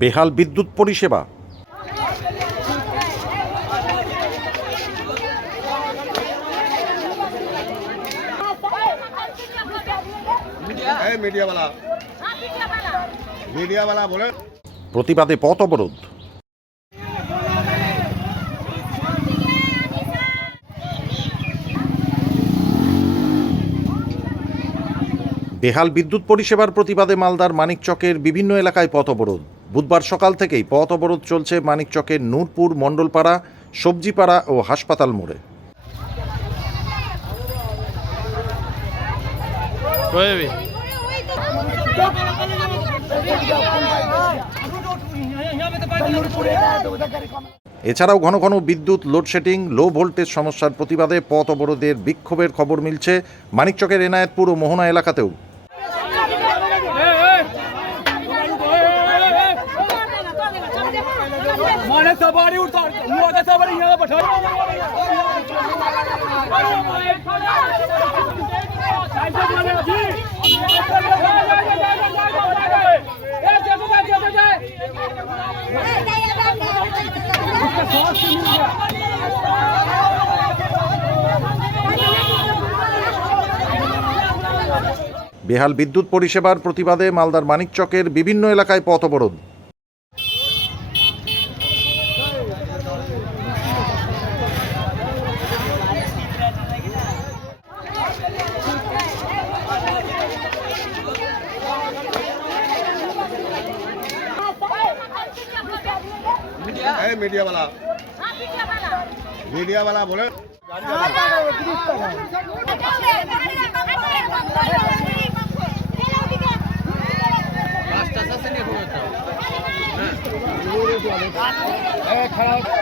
বেহাল বিদ্যুৎ পরিষেবা। বলে প্রতিবাদে পথ অবরোধ। বেহাল বিদ্যুৎ পরিষেবার প্রতিবাদে মালদার মানিকচকের বিভিন্ন এলাকায় পথ অবরোধ। বুধবার সকাল থেকেই পথ অবরোধ চলছে মানিকচকের নূরপুর, মণ্ডলপাড়া, সবজিপাড়া ও হাসপাতাল মোড়ে। এছাড়াও ঘন ঘন বিদ্যুৎ, লোডশেডিং, লো ভোল্টেজ সমস্যার প্রতিবাদে পথ অবরোধের বিক্ষোভের খবর মিলছে মানিকচকের এনায়েতপুর ও মোহনা এলাকাতেও। Mane sabari urtar. सवारी sabari yana batar. বেহাল বিদ্যুৎ পরিষেবার প্রতিবাদে মালদার মানিকচকের বিভিন্ন এলাকায় পথ অবরোধ এই মিডিয়াওয়ালা মিডিয়াওয়ালা বলে হ্যাঁ। খারাপ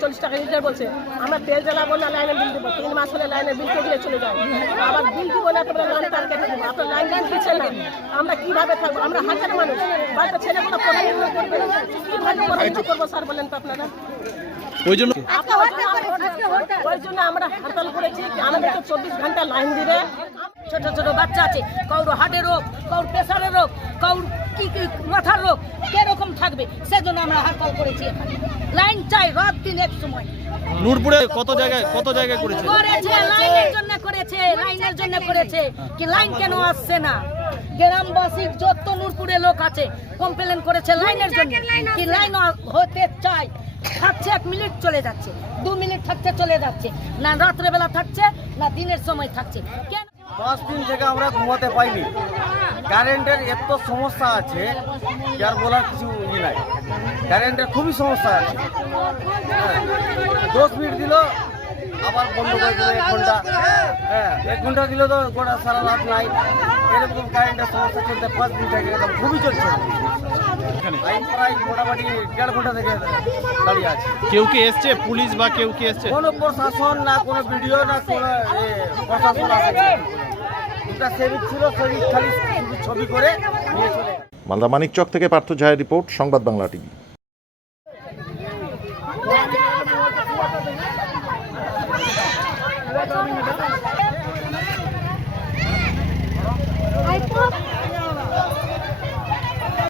চল্লিশ টাকা বলছে আমরা তেল জ্বালাবো না লাইনের বিল দেবো তিন মাস হলে লাইনের বিল কেটে চলে যায় আবার বিল দিব না তোমরা লাইন তার কেটে দেবো আপনার লাইন লাইন দিচ্ছে না আমরা কীভাবে থাকব আমরা হাজার মানুষ বাড়িতে ছেলেগুলো পড়াশোনা স্যার বলেন তো আপনারা ওই জন্য ওই জন্য আমরা হরতাল করেছি আমাদেরকে চব্বিশ ঘণ্টা লাইন দিবে। ছোট ছোট বাচ্চা আছে কাউর হার্টের রোগ কাউর প্রেশারের রোগ কাউর কি কি মাথার রোগ কীরকম থাকবে সেজন্য আমরা হরতাল করেছি এখানে। লাইন চাই রাত দিন এক সময়। নূরপুরে কত জায়গায় কত জায়গায় করেছে? করেছে লাইনের জন্য করেছে লাইনের জন্য করেছে কি লাইন কেন আসছে না? গ্রামবাসী যত নূরপুরে লোক আছে কমপ্লেন করেছে লাইনের জন্য। কি লাইন হতে চাই থাকছে এক মিনিট চলে যাচ্ছে দু মিনিট থাকছে চলে যাচ্ছে। না রাত্রেবেলা থাকছে না দিনের সময় থাকছে। কেন? পাঁচ দিন থেকে আমরা ঘুমাতে পাইনি। কারেন্টের এত সমস্যা আছে যার বলার কিছু ই নাই। কারেন্টের খুবই সমস্যা আছে। হ্যাঁ, দশ মিনিট দিল আবার বন্ধ করে দিল এক ঘণ্টা। হ্যাঁ এক ঘণ্টা দিল তো গোটা সারা রাত নাই। এরকম কারেন্টের সমস্যা চলতে পাঁচ দিন থেকে একদম খুবই চলছে। এখানে আমি প্রায় মোটামুটি দেড় ঘণ্টা থেকে দাঁড়িয়ে আছি। কেউ কি এসছে? পুলিশ বা কেউ কি এসছে? কোনো প্রশাসন না কোনো ভিডিও না কোনো এ, প্রশাসন আসে দুটা সেবিক ছিল সেবিক খালি ছবি করে নিয়ে চলে গেছে। মালদা মানিকচক থেকে পার্থ ঝায়ের রিপোর্ট সংবাদ বাংলা টিভি।